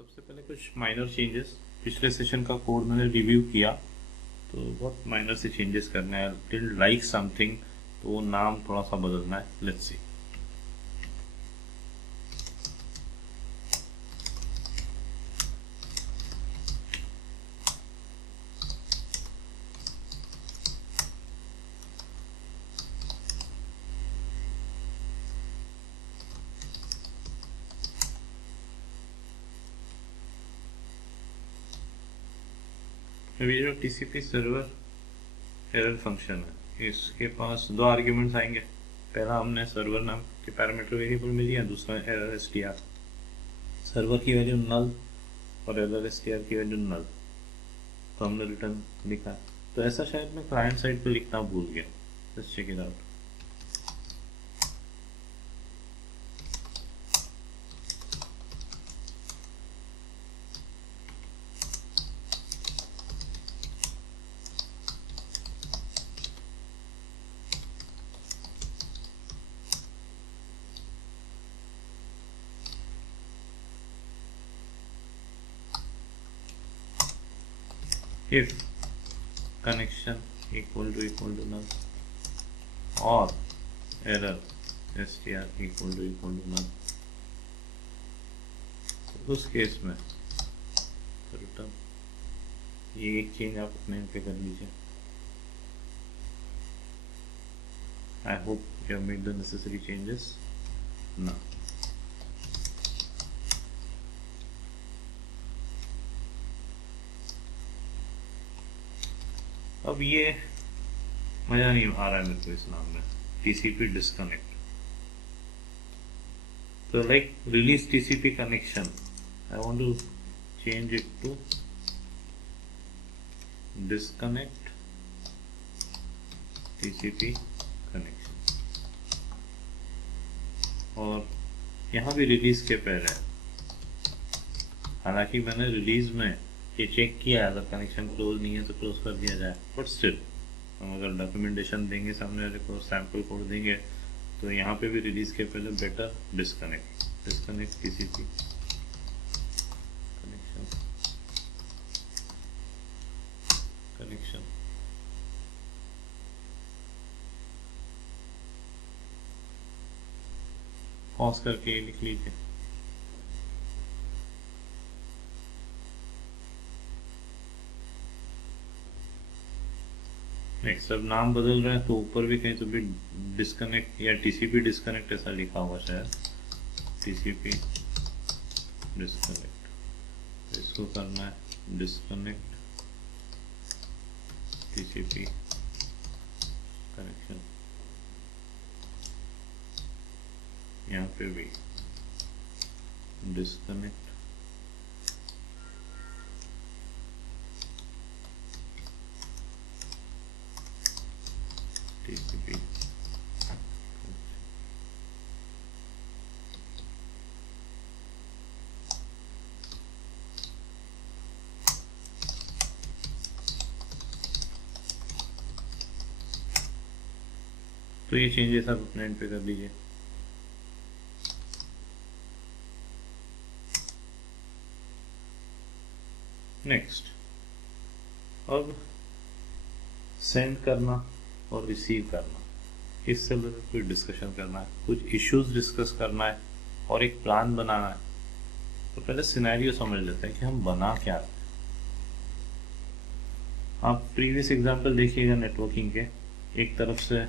सबसे पहले कुछ माइनर चेंजेस। पिछले सेशन का कोड मैंने रिव्यू किया तो बहुत माइनर से चेंजेस करने हैं। डिडंट लाइक समथिंग तो वो नाम थोड़ा सा बदलना है। Let's see. अभी जो टीसीपी सर्वर एरर फंक्शन है इसके पास दो आर्ग्यूमेंट्स आएंगे। पहला हमने सर्वर नाम के पैरामीटर वेरिएबल में लिया, दूसरा एरर एसटीआर। सर्वर की वैल्यू नल और एरर एसटीआर की वैल्यू नल, तो हमने रिटर्न लिखा। तो ऐसा शायद मैं क्लाइंट साइड पे लिखना भूल गया। Let's check it out. If connection equal to null or error str equal to null, तो उस केस में रिटर्न ये एक चेंज आप अपने पे कर लीजिए। I hope you have made the necessary changes ना। अब ये मजा नहीं आ रहा है मेरे को इस नाम में, टीसीपी डिस्कनेक्ट। तो like release TCP connection, I want to change it to disconnect TCP connection. और यहाँ भी रिलीज के पहले, हालांकि मैंने रिलीज में ये चेक किया अगर कनेक्शन क्लोज नहीं है तो क्लोज कर दिया जाए, बट स्टिल हम अगर डॉक्यूमेंटेशन देंगे सामने वाले को, सैम्पल कोड देंगे, तो यहाँ पे भी रिलीज के पहले better disconnect TCP connection. Pause करके ये लिख लीजिए। नेक्स्ट, अब नाम बदल रहे हैं तो ऊपर भी कहीं तो भी डिस्कनेक्ट या टीसीपी डिस्कनेक्ट ऐसा लिखा हुआ शायद, टीसीपी डिस्कनेक्ट। तो इसको करना है डिस्कनेक्ट टीसीपी कनेक्शन। यहाँ पे भी डिस्कनेक्ट टीसीपी। तो ये चेंजेस आप अपने एंड पे कर लीजिए। नेक्स्ट, अब सेंड करना और रिसीव करना, इससे रिलेटेड कोई डिस्कशन करना है, कुछ इश्यूज डिस्कस करना है और एक प्लान बनाना है। तो पहले सिनेरियो समझ लेते हैं कि हम बना क्या रहे हैं। आप प्रीवियस एग्जांपल देखिएगा नेटवर्किंग के, एक तरफ से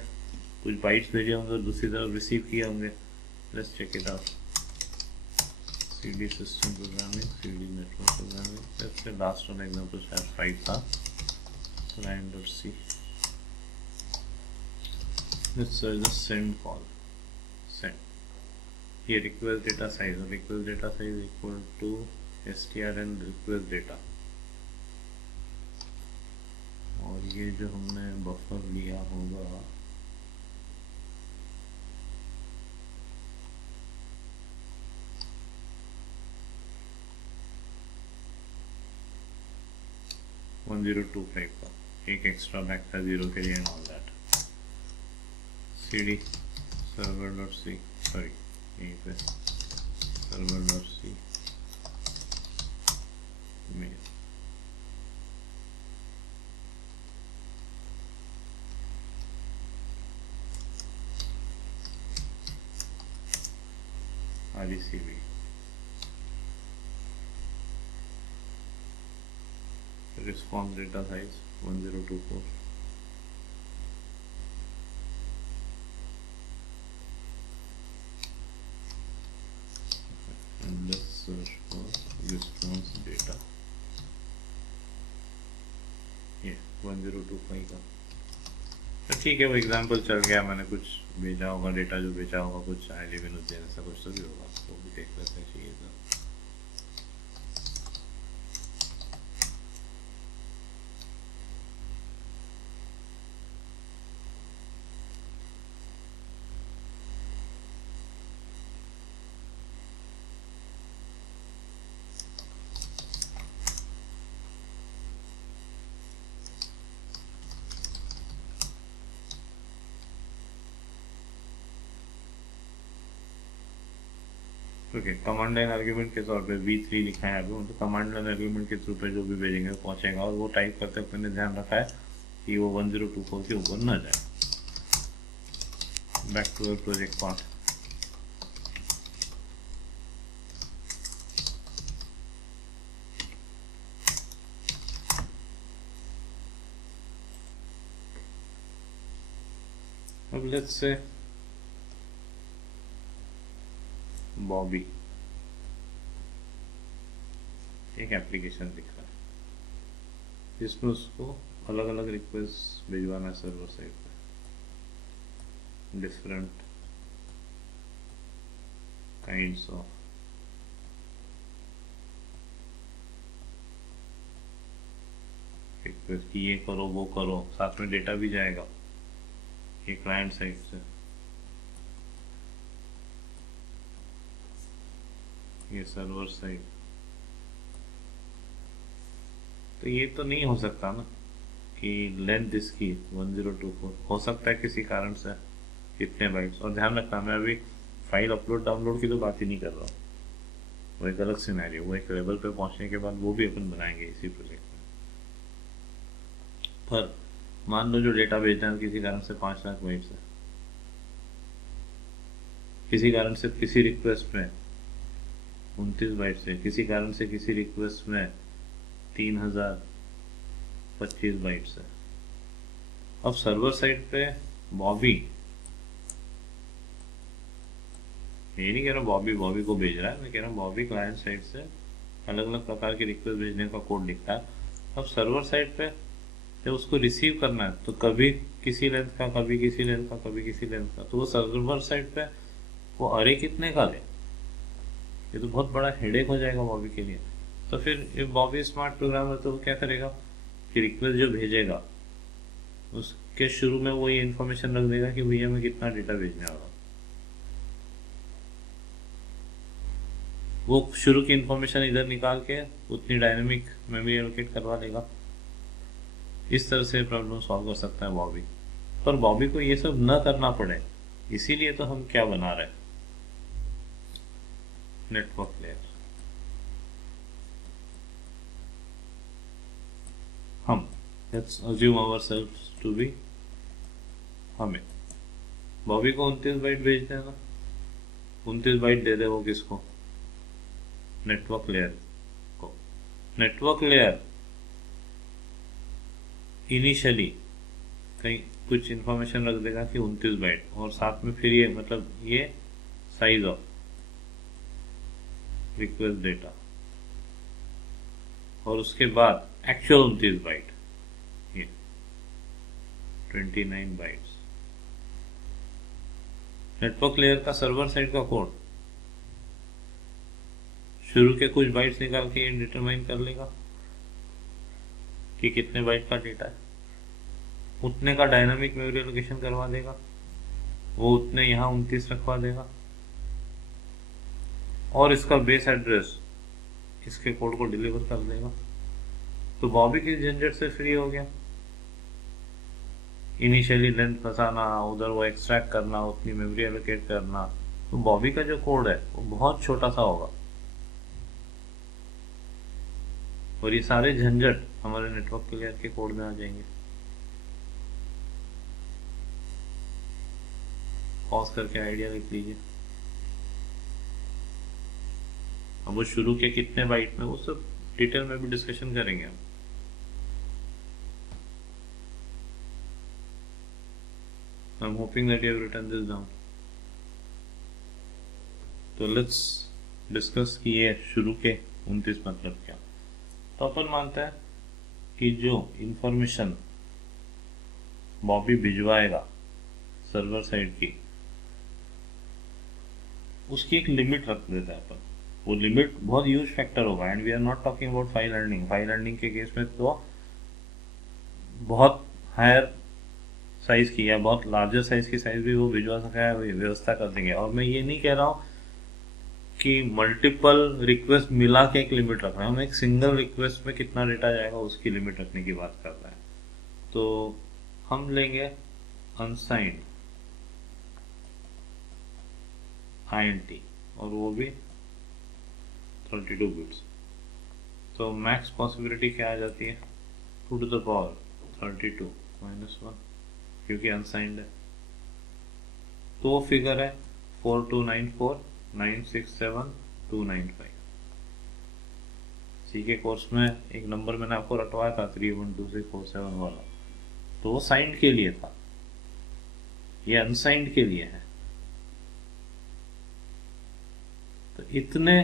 कुछ बाइट्स भेजे होंगे और दूसरी तरफ रिसीव किए होंगे। Let's check it out. CD system programming, CD network programming. जैसे लास्ट वाला एग्जांपल शायद 5 था। client.c। Let's just send call, send। ये request data size, request data size equal to str and request data। और ये जो हमने बफर लिया होगा वन 1025 का, एक एक्स्ट्रा बैक था 0 के लिए and all that. CD server.c, sorry यहीं पे server.c मेल RECV response data size 1024 and let's search for response data ये 1025 का। तो ठीक है, वो एग्जांपल चल गया, मैंने कुछ भेजा होगा, डेटा जो भेजा होगा कुछ आई लिव इन उज्जैन ऐसा कुछ तो भी होगा, वो भी देख लेते हैं। चाहिए था ओके। कमांड लाइन आर्ग्यूमेंट के तौर पे v3 लिखा है अभी, मतलब कमांड लाइन आर्ग्यूमेंट के थ्रू पे जो भी भेजेंगे वो पहुंचेगा, और वो टाइप करते वक्त मैंने ध्यान रखा है कि वो 1024 के ऊपर ना जाए। Back to project part. अब लेट्स से बॉबी एक एप्लीकेशन लिख रहा है जिसमें उसको अलग अलग रिक्वेस्ट भिजवाना है सर्वर साइड पे, डिफरेंट काइंड्स ऑफ रिक्वेस्ट कि ये करो वो करो, साथ में डेटा भी जाएगा ये क्लाइंट साइड से, ये सर्वर साइड। तो ये तो नहीं हो सकता ना कि लेंथ इसकी 1024, हो सकता है किसी कारण से कितने बाइट्स। और ध्यान रखना, मैं अभी फाइल अपलोड डाउनलोड की तो बात ही नहीं कर रहा हूँ, वो एक अलग सिनेरियो, वो एक लेवल पे पहुंचने के बाद वो भी अपन बनाएंगे इसी प्रोजेक्ट में। पर मान लो जो डेटा भेजना है किसी कारण से 5 लाख बाइट्स है, किसी कारण से किसी रिक्वेस्ट में 29 बाइट्स है, किसी कारण से किसी रिक्वेस्ट में 3025 बाइट्स है। अब सर्वर साइड पे बॉबी, ये नहीं कह रहा बॉबी को भेज रहा है, मैं कह रहा हूँ बॉबी क्लाइंट साइड से अलग अलग प्रकार की रिक्वेस्ट भेजने का कोड लिखता है। अब सर्वर साइड पे जब उसको रिसीव करना है तो कभी किसी लेंथ का, कभी किसी लेंथ का, कभी किसी लेंथ का, तो वो सर्वर साइड पे वो अरे कितने का ले, ये तो बहुत बड़ा हेडेक हो जाएगा बॉबी के लिए। तो फिर ये बॉबी स्मार्ट प्रोग्रामर तो वो क्या करेगा कि रिक्वेस्ट जो भेजेगा उसके शुरू में वो ये इन्फॉर्मेशन रख देगा कि भैया मैं कितना डेटा भेजने वाला हूँ, वो शुरू की इन्फॉर्मेशन इधर निकाल के उतनी डायनेमिक मेमोरी एलोकेट करवा लेगा। इस तरह से प्रॉब्लम सॉल्व कर सकता है बॉबी। पर बॉबी को ये सब न करना पड़े, इसीलिए तो हम क्या बना रहे हैं, नेटवर्क लेयर। हम let's assume ourselves to be, हमें बॉबी को 29 बाइट भेज देना, 29 बाइट दे दे वो किसको, नेटवर्क लेयर को। नेटवर्क लेयर इनिशियली कहीं कुछ इंफॉर्मेशन रख देगा कि 29 बाइट, और साथ में फिर ये मतलब ये साइज ऑफ रिक्वेस्ट डेटा, और उसके बाद एक्चुअल 29 बाइट, ये 29 बाइट्स। नेटवर्क लेयर का सर्वर साइड का कोड शुरू के कुछ बाइट्स निकाल के ये डिटरमाइन कर लेगा कि कितने बाइट का डेटा है, उतने का डायनामिक मेमोरी एलोकेशन करवा देगा, वो उतने यहाँ 29 रखवा देगा, और इसका बेस एड्रेस इसके कोड को डिलीवर कर देगा। तो बॉबी की झंझट से फ्री हो गया, इनिशियली लेंथ फंसाना, उधर वो एक्सट्रैक्ट करना, उतनी मेमोरी एलोकेट करना। तो बॉबी का जो कोड है वो बहुत छोटा सा होगा, और ये सारे झंझट हमारे नेटवर्क क्लियर के कोड में आ जाएंगे। पॉज करके आइडिया लिख लीजिए। अब वो शुरू के कितने बाइट में, वो सब डिटेल में भी डिस्कशन करेंगे हम। I'm hoping that you have written this down. तो लेट्स डिस्कस कि ये शुरू के 29 मतलब क्या। तो अपन मानते हैं कि जो इंफॉर्मेशन बॉबी भिजवाएगा सर्वर साइड की, उसकी एक लिमिट रख देता है अपन। वो लिमिट बहुत ह्यूज फैक्टर होगा, and we are not talking about file earning. File earning के केस में तो बहुत हायर साइज की या बहुत लार्जर साइज की साइज भी वो भिजवा सका है, व्यवस्था कर देंगे। और मैं ये नहीं कह रहा हूँ कि मल्टीपल रिक्वेस्ट मिला के एक लिमिट रख रहे हैं, हम एक सिंगल रिक्वेस्ट में कितना डेटा जाएगा उसकी लिमिट रखने की बात कर रहे हैं। तो हम लेंगे अनसाइंड INT और वो भी 32 बिट्स। तो मैक्स पॉसिबिलिटी क्या आ जाती है, 2 to the power 32 - 1, क्योंकि अनसाइंड है। तो वो फिगर है 4294967295। सी के कोर्स में एक नंबर मैंने आपको रटवाया था 312647 वाला, तो वो साइंड के लिए था, ये अनसाइंड के लिए है। तो इतने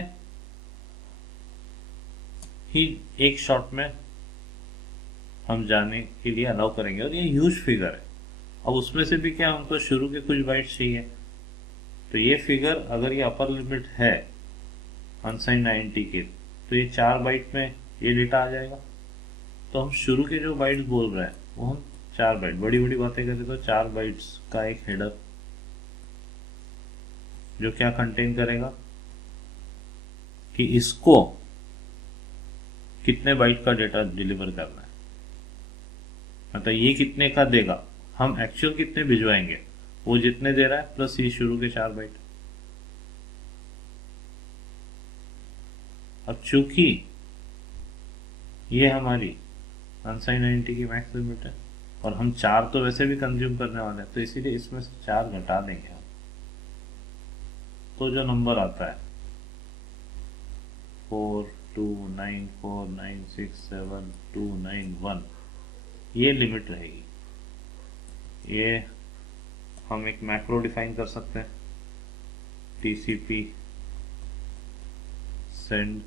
ही एक शॉट में हम जाने के लिए अलाउ करेंगे, और ये ह्यूज फिगर है। अब उसमें से भी क्या हमको शुरू के कुछ बाइट्स चाहिए, तो ये फिगर अगर ये अपर लिमिट है अनसाइंड INT के, तो ये 4 बाइट में ये डेटा आ जाएगा। तो हम शुरू के जो बाइट्स बोल रहे हैं वो हम 4 बाइट, बड़ी बड़ी बातें करें तो 4 बाइट्स का एक हेडर, जो क्या कंटेन करेगा कि इसको कितने बाइट का डेटा डिलीवर करना है, मतलब ये कितने का देगा, हम एक्चुअल कितने भिजवाएंगे, वो जितने दे रहा है प्लस ये शुरू के 4 बाइट। अब चूंकि ये हमारी अनसाइंड INT की मैक्स लिमिट है और हम 4 तो वैसे भी कंज्यूम करने वाले हैं, तो इसीलिए इसमें से 4 घटा देंगे हम। तो जो नंबर आता है 4294967291, ये लिमिट रहेगी। ये हम एक मैक्रो डिफाइन कर सकते हैं, TCP सेंड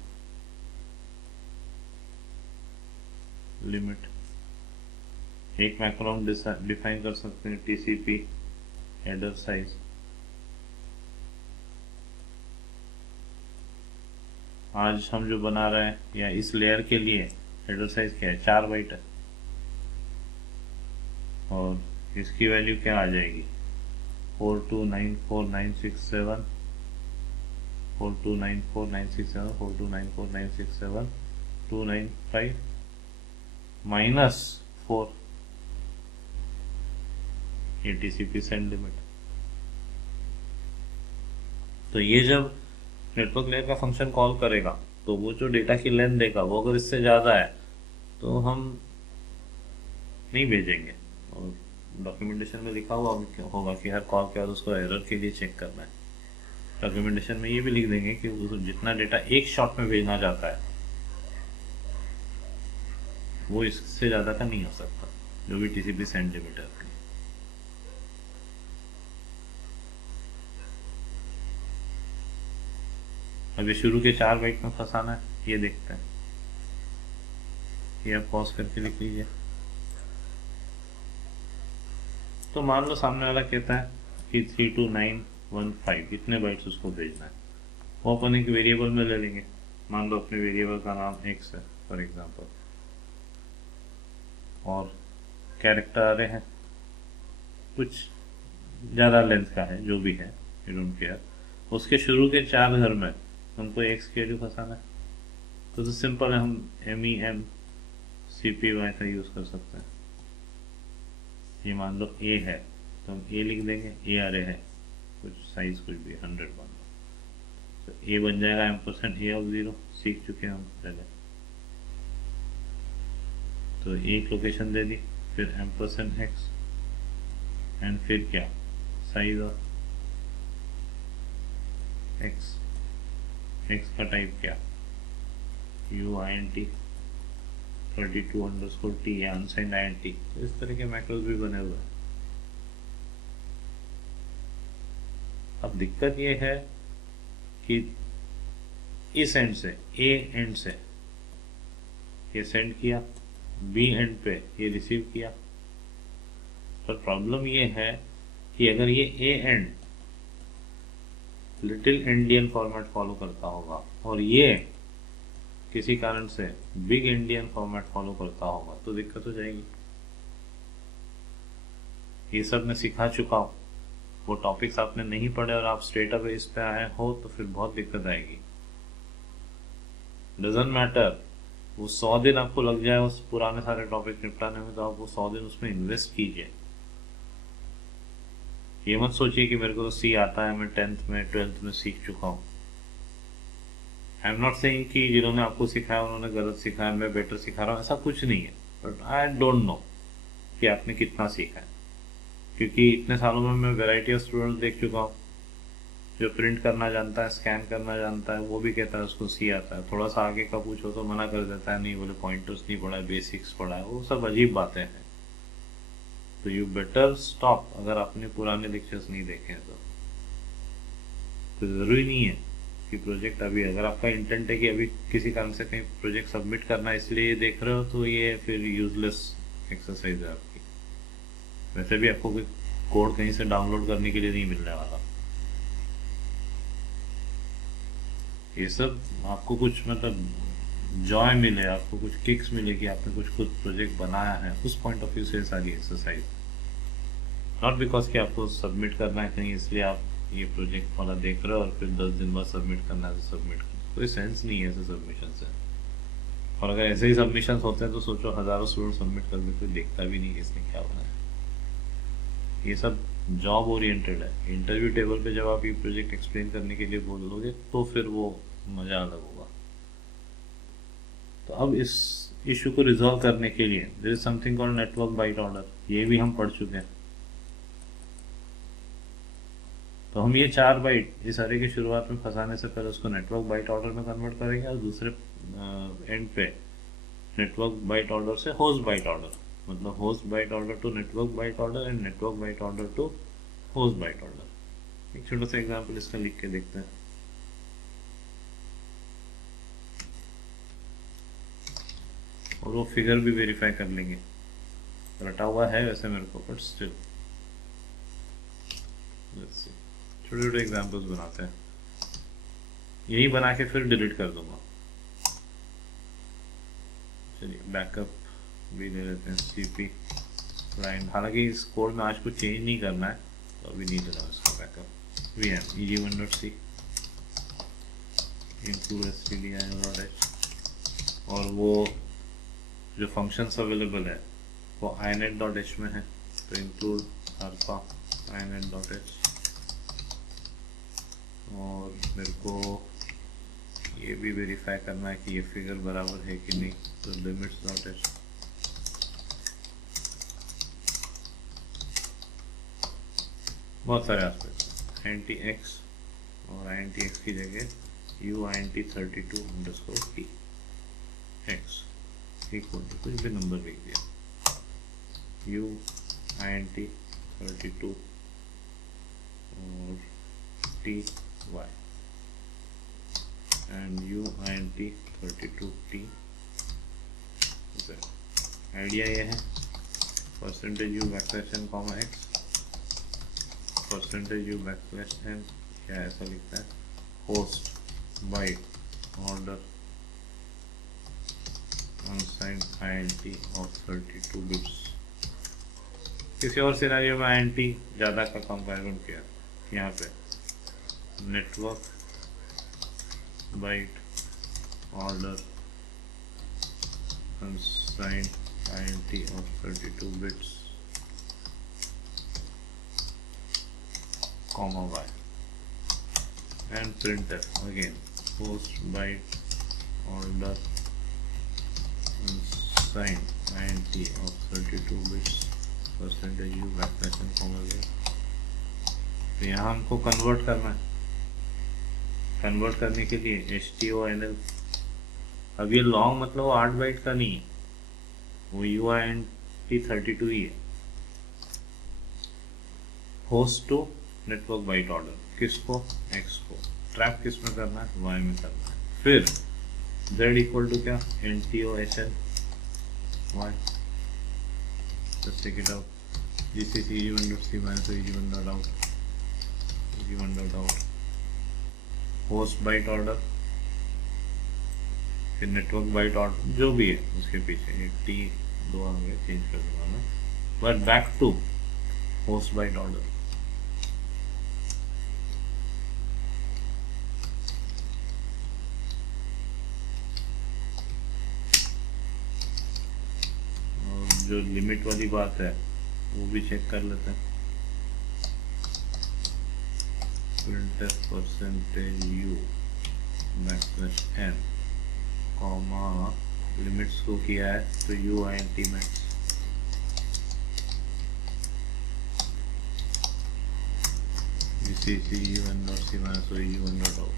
लिमिट। एक मैक्रो हम डिफाइन कर सकते हैं TCP हेडर साइज। आज हम जो बना रहे हैं या इस लेयर के लिए हेडर साइज क्या है, 4 बाइट है, और इसकी वैल्यू क्या आ जाएगी 4294967 4294967 4294967 295 -4, ये TCP सेंड लिमिट। तो ये जब नेटवर्क लेयर का फंक्शन कॉल करेगा तो वो जो डेटा की लेंथ देगा वो अगर इससे ज़्यादा है तो हम नहीं भेजेंगे, और डॉक्यूमेंटेशन में लिखा हुआ होगा कि हर कॉल के बाद उसको एरर के लिए चेक करना है। डॉक्यूमेंटेशन में ये भी लिख देंगे कि जितना डेटा एक शॉट में भेजना चाहता है वो इससे ज़्यादा का नहीं हो सकता, जो भी TCP सेंड लिमिट है। अभी शुरू के 4 बाइट में फंसाना है, ये देखते हैं। ये आप पॉज करके लिख लीजिए। तो मान लो सामने वाला कहता है कि 32915 इतने बाइट्स उसको भेजना है, वो अपन एक वेरिएबल में ले लेंगे। मान लो अपने वेरिएबल का नाम x है फॉर एग्जांपल, और कैरेक्टर आ रहे हैं कुछ ज़्यादा लेंथ का है, जो भी है यू डोंट केयर। उसके शुरू के 4 घर में हमको x की वैल्यू फंसाना है, तो सिंपल है, हम MEMCPY का यूज़ कर सकते हैं। ये मान लो A है तो हम A लिख देंगे, A अरे है, कुछ साइज कुछ भी 100 मान लो, तो A बन जाएगा %A ऑफ 0, सीख चुके हैं हम पहले। तो एक लोकेशन दे दी, फिर एम्परसेंड एक्स, एंड फिर क्या, साइज ऑफ एक्स, एक्स का टाइप क्या, UINT 32_T या अनसाइंड INT। तो इस तरह के मैक्रोज भी बने हुए हैं। अब दिक्कत ये है कि इस एंड से, ए एंड से ये सेंड किया, बी एंड पे ये रिसीव किया, पर प्रॉब्लम ये है कि अगर ये A and little Indian format follow करता होगा और ये किसी कारण से बिग इंडियन फॉर्मेट फॉलो करता होगा तो दिक्कत हो जाएगी। ये सब मैं सिखा चुका हूँ, वो टॉपिक्स आपने नहीं पढ़े और आप स्ट्रेट अवे इस पे आए हो तो फिर बहुत दिक्कत आएगी। डजंट मैटर वो 100 दिन आपको लग जाए उस पुराने सारे टॉपिक निपटाने में, तो आप वो 100 दिन उसमें इन्वेस्ट कीजिए। ये मत सोचिए कि मेरे को तो सी आता है, मैं 10th में 12th में सीख चुका हूँ। आई एम नॉट सेइंग कि जिन्होंने आपको सिखाया उन्होंने गलत सिखाया, मैं बेटर सिखा रहा हूँ, ऐसा कुछ नहीं है। बट आई डोंट नो कि आपने कितना सीखा है, क्योंकि इतने सालों में मैं वैरायटी ऑफ स्टूडेंट देख चुका हूँ। जो प्रिंट करना जानता है, स्कैन करना जानता है, वो भी कहता है उसको सी आता है। थोड़ा सा आगे का पूछो तो मना कर देता है, नहीं बोले पॉइंटर्स नहीं पढ़ा है, बेसिक्स पढ़ा है। वो सब अजीब बातें हैं। तो यू बेटर स्टॉप अगर आपने पुराने लेक्चर्स नहीं देखे हैं तो ज़रूरी नहीं है कि प्रोजेक्ट अभी, अगर आपका इंटेंट है कि अभी किसी कारण से कहीं प्रोजेक्ट सबमिट करना है इसलिए ये देख रहे हो, तो ये फिर यूजलेस एक्सरसाइज है आपकी। वैसे भी आपको कोई कोड कहीं से डाउनलोड करने के लिए नहीं मिलने वाला। ये सब आपको कुछ मतलब जॉय मिले, आपको कुछ किक्स मिले कि आपने कुछ खुद प्रोजेक्ट बनाया है, उस पॉइंट ऑफ व्यू से सारी एक्सरसाइज। नॉट बिकॉज कि आपको सबमिट करना है कहीं इसलिए आप ये प्रोजेक्ट वाला देख रहे हो और फिर 10 दिन बाद सबमिट करना है तो सबमिट करना, कोई सेंस नहीं है ऐसे सबमिशन से। और अगर ऐसे ही सबमिशन होते हैं तो सोचो हज़ारों स्टूडेंट सबमिट कर देते, कोई देखता भी नहीं इसने क्या बनाया। ये सब जॉब ओरिएंटेड है। इंटरव्यू टेबल पे जब आप ये प्रोजेक्ट एक्सप्लेन करने के लिए बोलोगे तो फिर वो मज़ा अलग होगा। तो अब इस इशू को रिजॉल्व करने के लिए there is something called network byte order, ये भी हम पढ़ चुके हैं। तो हम ये 4 बाइट इस अरे की शुरुआत में फंसाने से पहले उसको नेटवर्क बाइट ऑर्डर में कन्वर्ट करेंगे और दूसरे एंड पे नेटवर्क बाइट ऑर्डर से होस्ट बाइट ऑर्डर, मतलब host byte order to network byte order and network byte order to host byte order. एक छोटा सा एग्जांपल इसका लिख के देखते हैं। और वो फिगर भी वेरीफाई कर लेंगे, रटा हुआ है वैसे मेरे को, बट स्टिल छोटे छोटे एग्जाम्पल्स बनाते हैं। यही बना के फिर डिलीट कर दूंगा। चलिए बैकअप भी ले लेते हैं, CP क्लाइंट। हालांकि इस कोड में आज कुछ चेंज नहीं करना है तो अभी नहीं देना इसका backup. VM EG1.C include stdio.h, और वो जो फंक्शंस अवेलेबल है वो inet.h में है, तो इंक्लूड alpha inet.h। और मेरे को ये भी वेरीफाई करना है कि ये फिगर बराबर है कि नहीं, तो limits.h। बहुत सारे एस्पेक्ट्स, INT_x और INT_x की जगह UINT32_T x इक्वल टू कुछ भी नंबर लिख दिया, UINT32 और TY and UINT32T z। Idea ये है %u_n, x %u_n, क्या ऐसा लिखता है, host byte order unsigned INT of 32 bits. किसी और सिनेरियो में INT ज़्यादा का कंपेरिजन किया, यहाँ पे network byte order unsigned INT of 32 bits comma y and printf again host byte order sign int of 32 bits percentage u backslash n comma 0। तो यहाँ हमको कन्वर्ट करना है। कन्वर्ट करने के लिए HTONL, अब ये लॉन्ग मतलब वो 8 बाइट का नहीं है, वो UINT 32 ही है। Host to network byte order, किसको? X को। ट्रैप किस में करना है? Y में करना है। फिर Z इक्वल टू क्या? NTOHL Y, just check it out, GCC EG1.C minus EG1.out, EG1.out, host byte order, फिर नेटवर्क बाइट ऑर्डर, जो भी है उसके पीछे एक T 2 आ गए, चेंज कर दूंगा मैं, but back to host byte order. जो लिमिट वाली बात है वो भी चेक कर लेते हैं। printf percentage u backslash n comma limits को किया है तो uint max gcc u1.c minus u1.out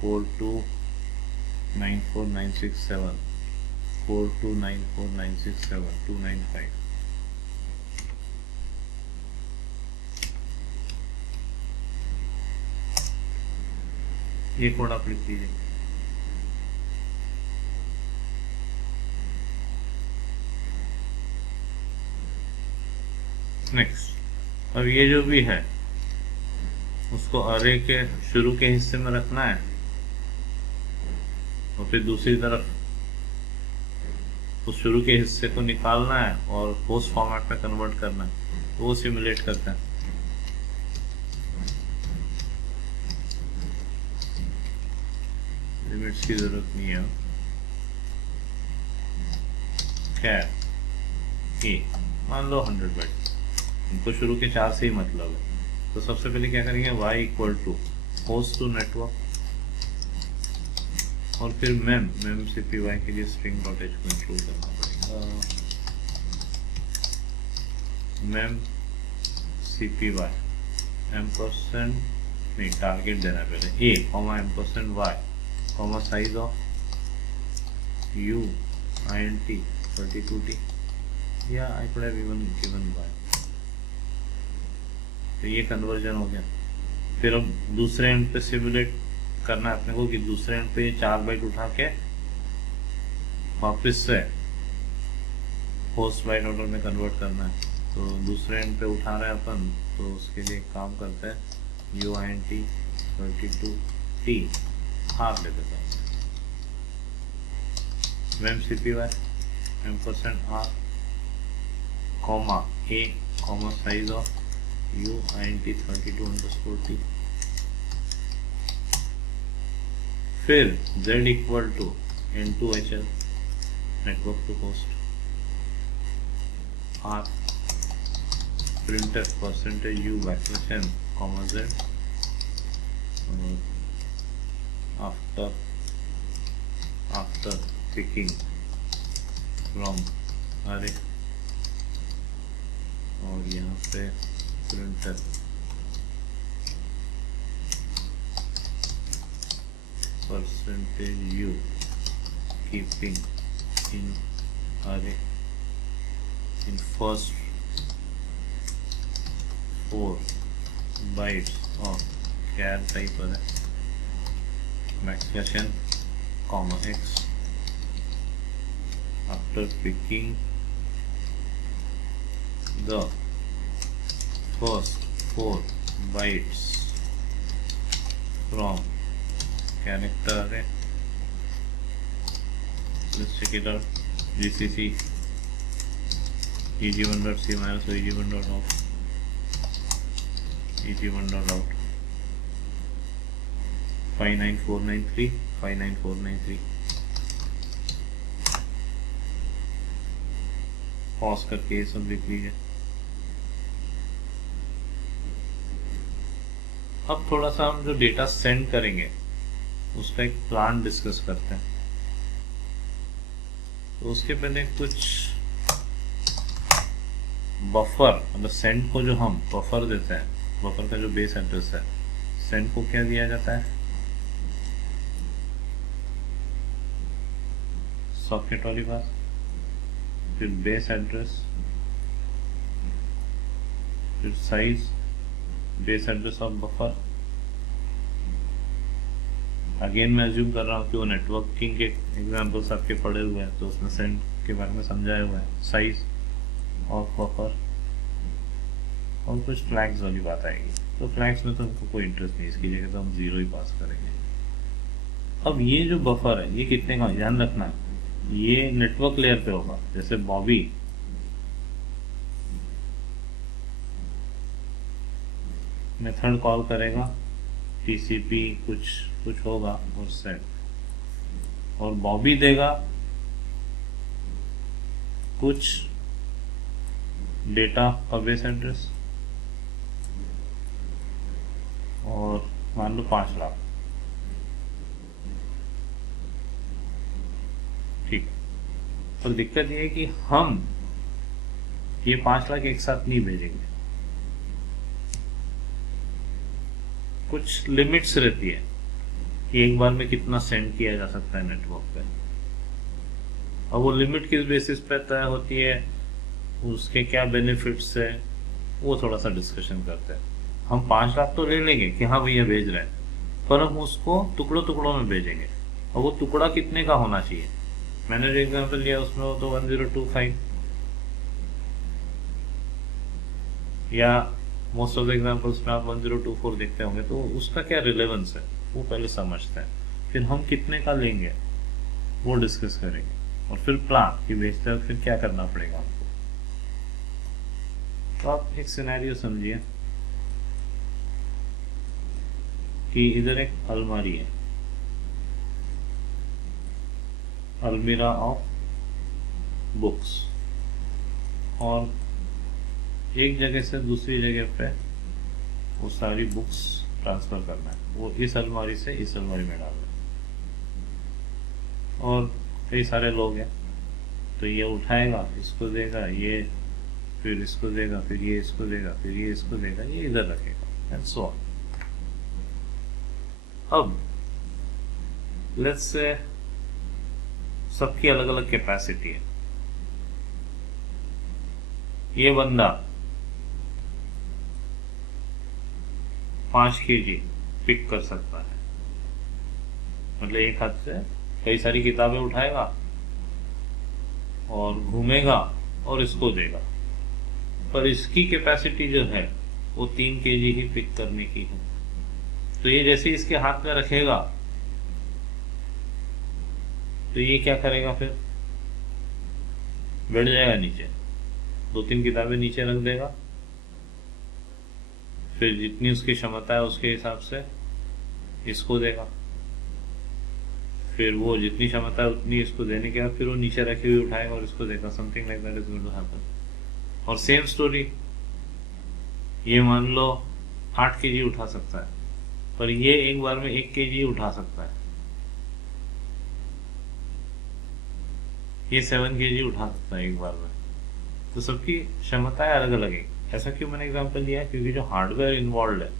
4294967 4294967 295। ये कोड आप लिख लीजिए। नेक्स्ट, अब ये जो भी है उसको अरे के शुरू के हिस्से में रखना है और फिर दूसरी तरफ उस शुरू के हिस्से को निकालना है और होस्ट फॉर्मेट में कन्वर्ट करना है, तो वो सिमुलेट करता है। लिमिट्स की जरूरत नहीं है। खैर ए मान लो 100 बाइट, इनको शुरू के 4 से ही मतलब है, तो सबसे पहले क्या करेंगे? y equal to host to network और फिर मेम cpy के लिए string.h को इंक्लूड करना पड़ेगा। मेम cpy एम्परसेंड नहीं, टारगेट देना पहले a comma ampersand y comma size of uint 32t या I could have even given y। तो ये कन्वर्जन हो गया। फिर अब दूसरे एंड पे सिमुलेट करना है अपने को कि दूसरे एंड पे ये 4 बाइट उठा के वापस से होस्ट बाइट ऑर्डर में कन्वर्ट करना है। तो दूसरे एंड पे उठा रहे हैं अपन, तो उसके लिए काम करते हैं uint 32t हाफ ले देता हूँ mem cpy ampersand r comma a comma size of uint 32_t। फिर z equal to n2hl network to host r printf percentage u backslash n comma z after picking from array और यहाँ पे printf percentage u keeping in array in first 4 bytes of char type array backslash n comma x after picking the first 4 bytes from character array। Let's check it out, gcc eg1.c minus eg1.out eg1.out 59493 59493। Pause करके ये सब लिख लीजिए। अब थोड़ा सा हम जो डेटा सेंड करेंगे उसका एक प्लान डिस्कस करते हैं। तो उसके पहले कुछ बफर, मतलब सेंड को जो हम बफर देते हैं, बफर का जो बेस एड्रेस है, सेंड को क्या दिया जाता है, सॉकेट वाली बात, फिर बेस एड्रेस, फिर size, base address of buffer. Again मैं अज्यूम कर रहा हूँ कि वो नेटवर्किंग के एग्जाम्पल्स आपके पढ़े हुए हैं, तो उसमें सेंड के बारे में समझाया हुआ है, साइज और बफर, और कुछ फ्लैग्स वाली बात आएगी। तो फ्लैग्स में तो हमको कोई इंटरेस्ट नहीं, इसकी जगह तो हम 0 ही पास करेंगे। अब ये जो बफर है ये कितने का, ध्यान रखना है, ये नेटवर्क लेयर पे होगा। जैसे बॉबी मेथड कॉल करेगा, टीसीपी कुछ होगा और सेट, और बॉबी देगा कुछ डेटा का बेस एड्रेस, और मान लो 5 लाख, ठीक। पर दिक्कत ये है कि हम ये 5 लाख एक साथ नहीं भेजेंगे, कुछ लिमिट्स रहती है कि एक बार में कितना सेंड किया जा सकता है नेटवर्क पे। और वो लिमिट किस बेसिस पे तय होती है, उसके क्या बेनिफिट्स है, वो थोड़ा सा डिस्कशन करते हैं। हम 5 लाख तो ले लेंगे कि हाँ भैया भेज रहे हैं, पर हम उसको टुकड़ों टुकड़ों में भेजेंगे, और वो टुकड़ा कितने का होना चाहिए। मैंने जो एग्जांपल लिया उसमें वो तो 1025, या मोस्ट ऑफ द एग्जांपल्स में आप 1024 देखते होंगे, तो उसका क्या रिलेवेंस है वो पहले समझते हैं, फिर हम कितने का लेंगे वो डिस्कस करेंगे, और फिर प्लान कि भेजते वक्त फिर क्या करना पड़ेगा हमको। तो आप एक सिनेरियो समझिए कि इधर एक अलमारी है, अलमीरा ऑफ बुक्स, और एक जगह से दूसरी जगह पे वो सारी बुक्स ट्रांसफर करना है, वो इस अलमारी से इस अलमारी में डालना है, और कई सारे लोग हैं, तो ये उठाएगा, इसको देगा, ये फिर इसको देगा, फिर ये इसको देगा, फिर ये इसको देगा, ये इधर रखेगा, एंड सो ऑन। अब लेट्स से सबकी अलग अलग कैपेसिटी है। ये बंदा 5 kg पिक कर सकता है, मतलब एक हाथ से कई सारी किताबें उठाएगा और घूमेगा और इसको देगा, पर इसकी कैपेसिटी जो है वो 3 kg ही पिक करने की है। तो ये जैसे इसके हाथ में रखेगा तो ये क्या करेगा, फिर बैठ जाएगा नीचे, 2-3 किताबें नीचे रख देगा, फिर जितनी उसकी क्षमता है उसके हिसाब से इसको देगा, फिर वो जितनी क्षमता है उतनी इसको देने के बाद फिर वो नीचे रखे हुए उठाएगा और इसको देगा। Something like that is going to happen. और सेम स्टोरी, ये मान लो 8 kg उठा सकता है, पर ये एक बार में 1 kg उठा सकता है, ये 7 kg उठा सकता है एक बार में। तो सबकी क्षमताएं अलग अलग है। ऐसा क्यों मैंने एग्जांपल लिया है, क्योंकि जो हार्डवेयर इन्वॉल्व है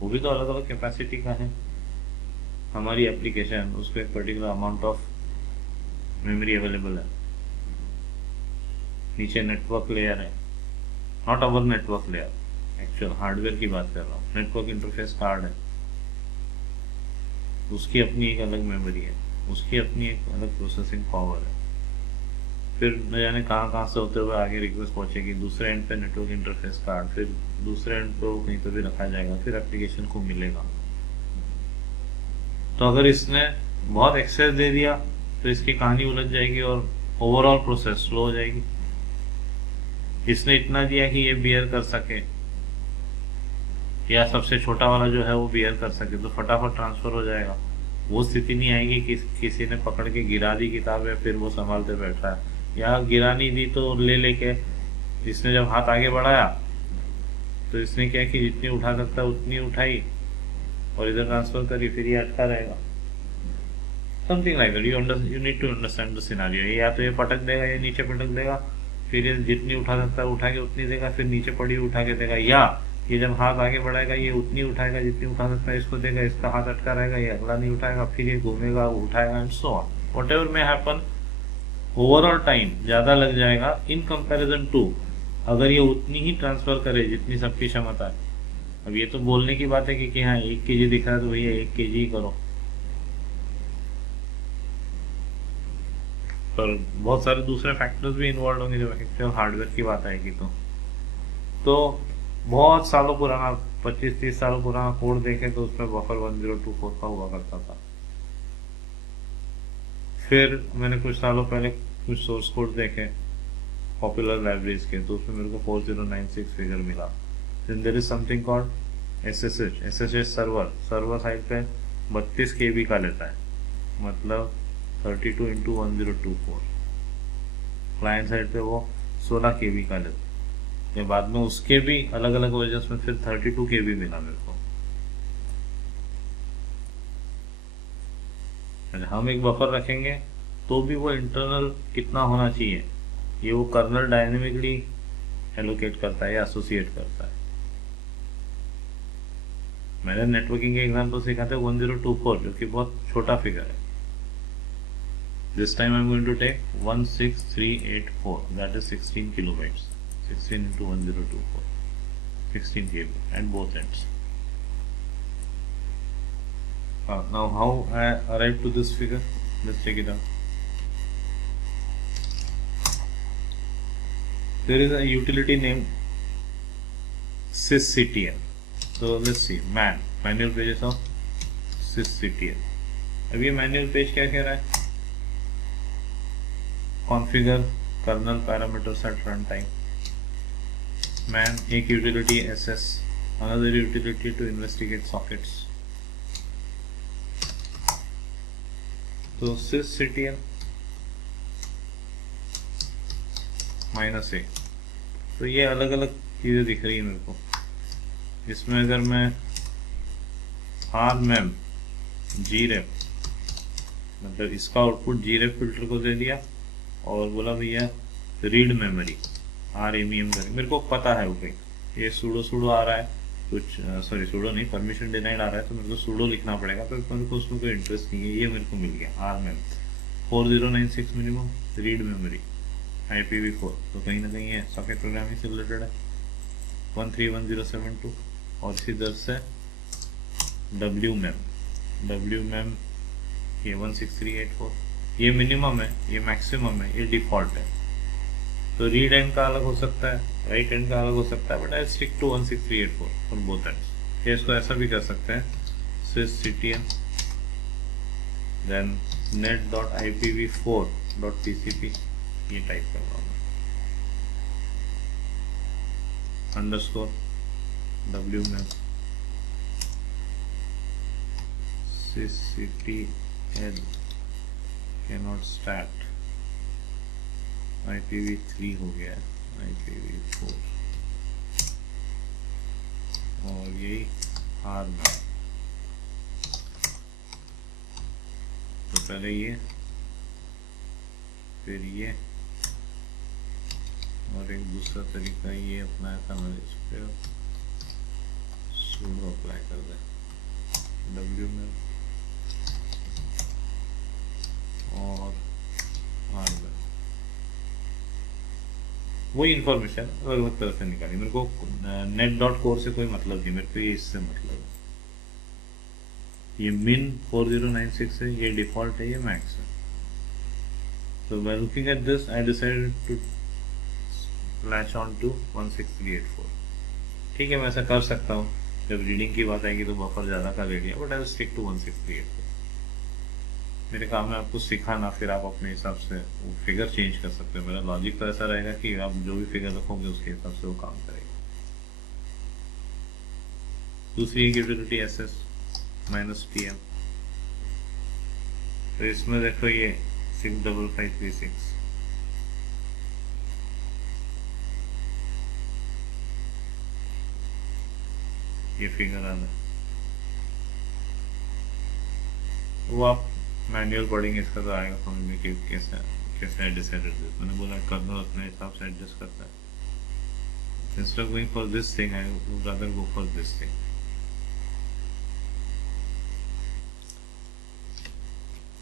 वो भी तो अलग अलग कैपेसिटी का है। हमारी एप्लीकेशन, उसको एक particular amount of memory available है, नीचे नेटवर्क लेयर है, not our network layer, actual hardware की बात कर रहा हूँ, नेटवर्क इंटरफेस कार्ड है, उसकी अपनी एक अलग मेमोरी है, उसकी अपनी एक अलग प्रोसेसिंग पावर है, फिर न जाने कहाँ कहाँ से होते हुए आगे रिक्वेस्ट पहुंचेगी, दूसरे एंड पे नेटवर्क इंटरफेस कार्ड, फिर दूसरे एंड पे वो कहीं पे भी रखा जाएगा, फिर एप्लीकेशन को मिलेगा। तो अगर इसने बहुत एक्सेस दे दिया तो इसकी कहानी उलझ जाएगी और ओवरऑल प्रोसेस स्लो हो जाएगी। इसने इतना दिया कि ये बियर कर सके, या सबसे छोटा वाला जो है वो बियर कर सके, तो फटाफट ट्रांसफर हो जाएगा। वो स्थिति नहीं आएगी कि किसी ने पकड़ के गिरा दी किताब है, फिर वो संभालते बैठा है, या गिरा नहीं दी तो ले लेके इसने जब हाथ आगे बढ़ाया तो इसने क्या कि जितनी उठा सकता है उतनी उठाई और इधर ट्रांसफर करी, फिर ये अटका रहेगा। Something like that. You need to understand the scenario. ये या तो ये पटक देगा, ये नीचे पटक देगा, फिर ये जितनी उठा सकता है उठा के उतनी देगा, फिर नीचे पड़ी उठा के देगा, या ये जब हाथ आगे बढ़ाएगा ये उतनी उठाएगा जितनी उठा सकता है, इसको देगा, इसका हाथ अटका रहेगा, ये अगला नहीं उठाएगा, फिर ये घूमेगा, उठाएगा, and so on. What ever may happen, overall time ज़्यादा लग जाएगा इन कंपैरिजन टू अगर ये उतनी ही ट्रांसफर करे जितनी सबकी क्षमता है। अब ये तो बोलने की बात है कि हाँ 1 kg दिख रहा है तो भैया 1 kg ही करो, पर बहुत सारे दूसरे फैक्टर्स भी इन्वॉल्व होंगे जब एक्चुअल हार्डवेयर की बात आएगी। तो बहुत सालों पुराना 25-30 सालों पुराना कोड देखे तो उसमें बफर 1024 का हुआ करता था। फिर मैंने कुछ सालों पहले कुछ सोर्स कोड देखे पॉपुलर लाइब्रेरीज के, तो उसमें मेरे को 4096 फिगर मिला। Then there is something called SSH server side पे 32 KB का लेता है, मतलब 32 × 1024। क्लाइंट साइड पे वो 16 KB का लेता है। बाद में उसके भी अलग अलग वर्जन्स में फिर 32 KB मिला मेरे को। हम एक बफर रखेंगे तो भी वो इंटरनल कितना होना चाहिए ये वो कर्नल डायनेमिकली एलोकेट करता है या एसोसिएट करता है। मैंने नेटवर्किंग के एग्जांपल सिखाते 1024 जो कि बहुत छोटा फिगर है। This time I am going to take 16384 that is 16 kilobytes, 16 × 1024, 16 KB at both ends. Now how I arrived to this figure, let's check it out. There is a utility named sysctl. So let's see, manual pages of sysctl. अब ये manual page क्या कह रहा है? Configure kernel parameters at runtime. Man एक utility SS, another utility to investigate sockets. तो sysctl -a, तो ये अलग अलग चीज़ें दिख रही है मेरे को। इसमें अगर मैं rmem grep, मतलब इसका आउटपुट grep फिल्टर को दे दिया और बोला भैया रीड मेमोरी RMEM करें, मेरे को पता है वो कहीं ये सूडो आ रहा है कुछ, सॉरी सूडो नहीं, परमिशन डिनाइड आ रहा है, तो मेरे को सूडो लिखना पड़ेगा, तो मेरे को उसमें कोई इंटरेस्ट नहीं है। ये मेरे को मिल गया rmem 4096 minimum read memory IPv4, तो कहीं ना कहीं ये सॉकेट प्रोग्रामिंग से रिलेटेड है। 131072 और इसी दर से wmem ये 16384, ये मिनिमम है, ये मैक्सिमम है, ये डिफॉल्ट है। तो रीड एंड का अलग हो सकता है, राइट एंड का अलग हो सकता है, but I stick to 16384 for both ends. या इसको ऐसा भी कर सकते हैं sysctl देन net.ipv4.tcp, ये टाइप कर रहा हूँ underscore wmem sysctl cannot start, IPv3 हो गया है, IPv4 और यही rmem। तो पहले ये फिर ये और एक दूसरा तरीका ये अपनाया था मैंने, इस पर sudo अप्लाई कर दें wmem और rmem, वही इंफॉर्मेशन अलग अलग तरह से निकाली। मेरे को net.core से कोई मतलब नहीं, मेरे को ये इससे मतलब है। ये min 4096 है, ये डिफॉल्ट है, ये मैक्स है। So by looking at this, I decided to latch on to 16384. ठीक है, मैं ऐसा कर सकता हूँ, जब रीडिंग की बात आएगी तो बफर ज़्यादा का ले लिया, but I will stick to 16384। मेरे काम है आपको सिखाना, फिर आप अपने हिसाब से वो फिगर चेंज कर सकते हो। मेरा लॉजिक तो ऐसा रहेगा कि आप जो भी फिगर रखोगे उसके हिसाब से वो काम करेगा। दूसरी यूटिलिटी SS -tm, तो इसमें देखो ये 65536, ये फिगर आ रहा है, वो आप मैनुअल पढ़ेंगे इसका तो आएगा समझ में कि कैसे कैसे एडजस्ट एडजस्ट मैंने बोला करना अपने हिसाब से एडजस्ट करता है. Instead of going for this thing I would rather go for this thing.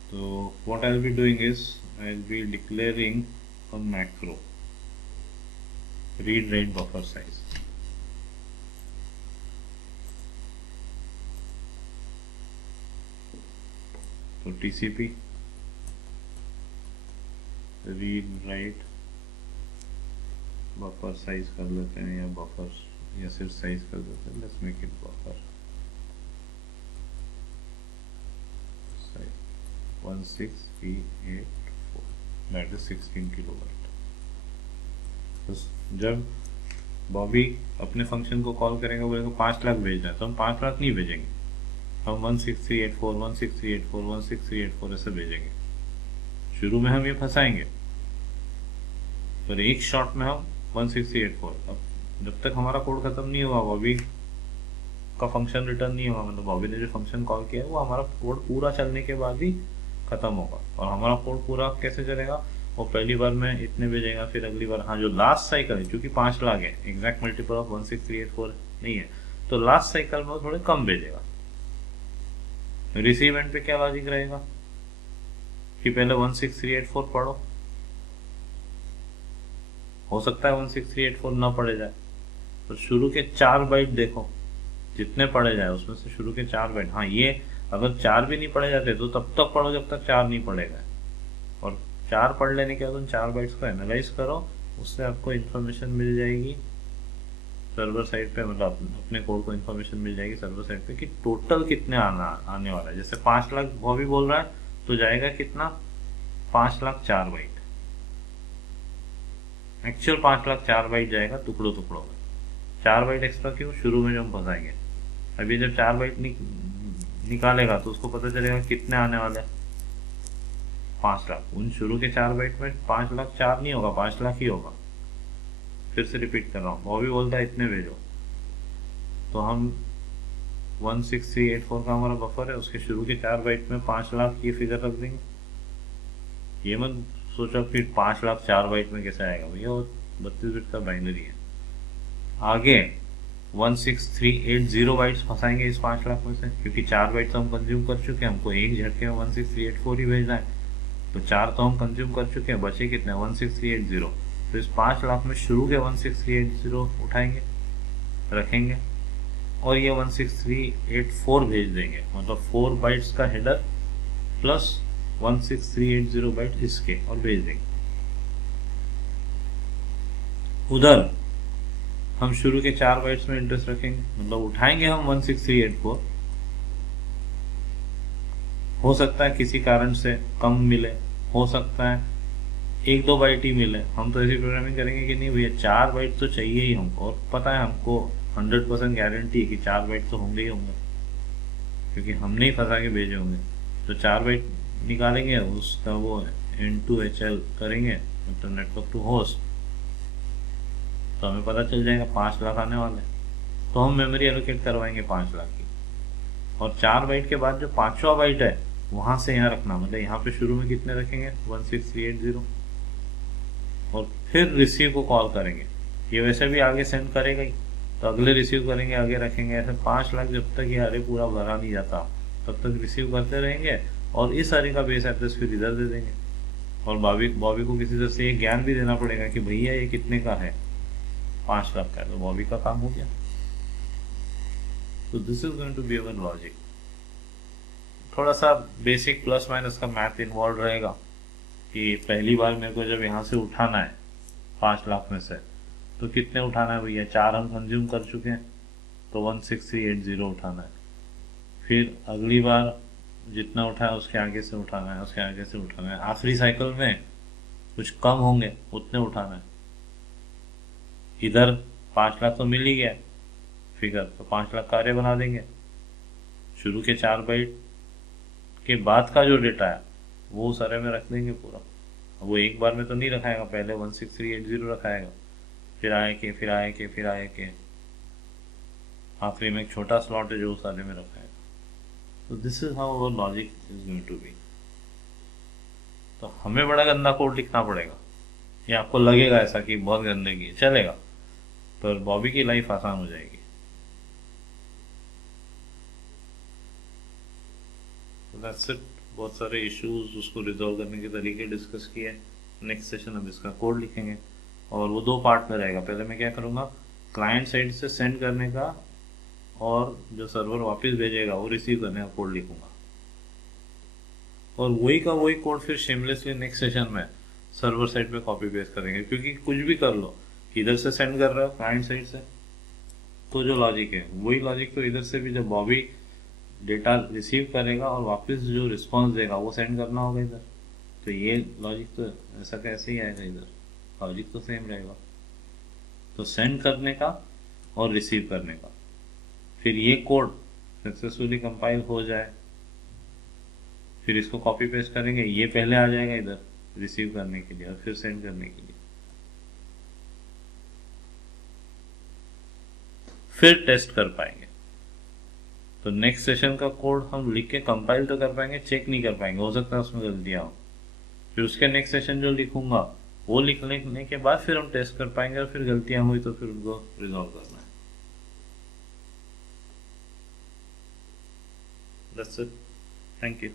So what I'll be doing is I'll be declaring a macro read write buffer size. So TCP read write buffer size कर लेते हैं या buffer या सिर्फ size कर देते हैं. Let's make it buffer size 16384 that is 16 kilobyte. तो जब बॉबी अपने फंक्शन को कॉल करेगा बोलेगा 5 लाख भेजना है तो हम 5 लाख नहीं भेजेंगे, हम 16384 16384 16384 ऐसे भेजेंगे. शुरू में हम ये फंसाएंगे पर एक शॉट में हम 16384. अब जब तक हमारा कोड खत्म नहीं हुआ बॉबी का फंक्शन रिटर्न नहीं हुआ, मतलब बॉबी ने जो फंक्शन कॉल किया है वो हमारा कोड पूरा चलने के बाद ही खत्म होगा. और हमारा कोड पूरा कैसे चलेगा, वो पहली बार में इतने भेजेगा, फिर अगली बार हाँ जो लास्ट साइकिल है चूंकि 5 लाख है, एग्जैक्ट मल्टीपल ऑफ 16384 नहीं है, तो लास्ट साइकिल में वो थोड़े कम भेजेगा. रिसीव एंड पे क्या लॉजिक रहेगा कि पहले 16384 पढ़ो, हो सकता है 16384 ना पढ़े जाए तो शुरू के 4 बाइट देखो जितने पढ़े जाए उसमें से शुरू के 4 बाइट. हाँ ये अगर 4 भी नहीं पढ़े जाते तो तब तक पढ़ो जब तक 4 नहीं पढ़ेगा, और 4 पढ़ लेने के बाद उन 4 बाइट्स को एनालाइज करो, उससे आपको इन्फॉर्मेशन मिल जाएगी सर्वर साइड पे, मतलब अपने कोड को इन्फॉर्मेशन मिल जाएगी सर्वर साइड पे कि टोटल कितने आने वाला है. जैसे 5 लाख वो भी बोल रहा है तो जाएगा कितना 5,04 बाइट, एक्चुअल 5,04 बाइट जाएगा टुकड़ों टुकड़ों में. 4 बाइट एक्स्ट्रा क्यों, शुरू में जो हम फंसाएंगे. अभी जब 4 बाइट निकालेगा तो उसको पता चलेगा कितने आने वाले हैं 5 लाख. उन शुरू के 4 बाइट में 5,04 नहीं होगा, 5 लाख ही होगा. फिर से रिपीट कर रहा हूँ, वो भी बोलता है इतने भेजो तो हम 16384 का हमारा बफर है, उसके शुरू के 4 बाइट में 5 लाख ये फिगर रख देंगे. ये मत सोचो फिर 5,04 बाइट में कैसे आएगा, भैया वो 32 बिट का बाइनरी है. आगे 16380 बाइट्स फंसाएंगे इस 5 लाख में से, क्योंकि 4 बाइट तो हम कंज्यूम कर चुके हैं, हमको एक झटके में 16384 ही भेजना है, तो 4 तो हम कंज्यूम कर चुके हैं, बचे कितने 16380. तो इस 5 लाख में शुरू के 16380 उठाएंगे रखेंगे और ये 16384 भेज देंगे, मतलब 4 बाइट्स का हेडर प्लस 16380 बाइट इसके और भेज देंगे. उधर हम शुरू के 4 बाइट्स में इंटरेस्ट रखेंगे, मतलब उठाएंगे हम 16384, हो सकता है किसी कारण से कम मिले, हो सकता है 1-2 बाइट ही मिले. हम तो ऐसी प्रोग्रामिंग करेंगे कि नहीं भैया 4 बाइट तो चाहिए ही हमको, और पता है हमको 100% गारंटी है कि 4 बाइट तो होंगे ही होंगे क्योंकि हमने ही फंसा के भेजे होंगे. तो 4 बाइट निकालेंगे, उसका वो N2HL करेंगे, मतलब नेटवर्क टू होस्ट, तो हमें पता चल जाएगा 5 लाख आने वाले, तो हम मेमोरी एलोकेट करवाएंगे 5 लाख की. और 4 बाइट के बाद जो 5वां बाइट है वहां से यहाँ रखना, मतलब यहाँ पे शुरू में कितने रखेंगे 16380, और फिर रिसीव को कॉल करेंगे. ये वैसे भी आगे सेंड करेगा ही, तो अगले रिसीव करेंगे आगे रखेंगे, ऐसे 5 लाख जब तक ये अरे पूरा भरा नहीं जाता तब तक रिसीव करते रहेंगे, और इस अरे का बेस एड्रेस फिर इधर दे देंगे. और बॉबी को किसी तरह से ये ज्ञान भी देना पड़ेगा कि भैया ये कितने का है, 5 लाख का है, तो बॉबी का काम हो गया. तो this is going to be our logic. थोड़ा सा बेसिक प्लस माइनस का मैथ इन्वॉल्व रहेगा कि पहली बार मेरे को जब यहाँ से उठाना है 5 लाख में से, तो कितने उठाना है भैया, 4 हम कंज्यूम कर चुके हैं तो 16380 उठाना है. फिर अगली बार जितना उठाया उसके आगे से उठाना है, उसके आगे से उठाना है, आखिरी साइकिल में कुछ कम होंगे उतने उठाना है. इधर 5 लाख तो मिल ही गया फिगर, तो 5 लाख का अरे बना देंगे. शुरू के 4 बाइट के बाद का जो डेटा है वो उस अरे में रख देंगे पूरा. वो एक बार में तो नहीं रखाएगा, पहले 16380 रखाएगा, फिर आए के फिर आए के फिर आए के आखिरी में एक छोटा स्लॉट है जो उस अरे में रखाएगा. तो this is how our logic is going to be. तो हमें बड़ा गंदा कोड लिखना पड़ेगा, या आपको लगेगा ऐसा कि बहुत गंदगी है, चलेगा, पर बॉबी की लाइफ आसान हो जाएगी। That's it. बहुत सारे इश्यूज, उसको रिजॉल्व करने के तरीके डिस्कस किए। नेक्स्ट सेशन अब इसका कोड लिखेंगे, और वो दो पार्ट में रहेगा। पहले मैं क्या करूँगा, क्लाइंट साइड से सेंड करने का और जो सर्वर वापस भेजेगा वो रिसीव करने का कोड लिखूंगा, और वही का वही कोड फिर शेमलेसली नेक्स्ट सेशन में सर्वर साइड पे कॉपी पेस्ट करेंगे। क्योंकि कुछ भी कर लो, इधर से सेंड कर रहे हो क्लाइंट साइड से, तो जो लॉजिक है वही लॉजिक तो इधर से भी जब बॉबी डेटा रिसीव करेगा और वापस जो रिस्पॉन्स देगा वो सेंड करना होगा इधर। तो ये लॉजिक तो ऐसा कैसे ही आएगा, इधर लॉजिक तो सेम रहेगा। तो सेंड करने का और रिसीव करने का, फिर ये कोड सक्सेसफुली कंपाइल हो जाए, फिर इसको कॉपी पेस्ट करेंगे, ये पहले आ जाएगा इधर रिसीव करने के लिए और फिर सेंड करने के लिए, फिर टेस्ट कर पाएंगे। तो नेक्स्ट सेशन का कोड हम लिख के कंपाइल तो कर पाएंगे, चेक नहीं कर पाएंगे, हो सकता है उसमें गलतियां हो। फिर उसके नेक्स्ट सेशन जो लिखूंगा वो लिखने के बाद फिर हम टेस्ट कर पाएंगे, और फिर गलतियां हुई तो फिर उनको रिजॉल्व करना है। That's it. Thank you.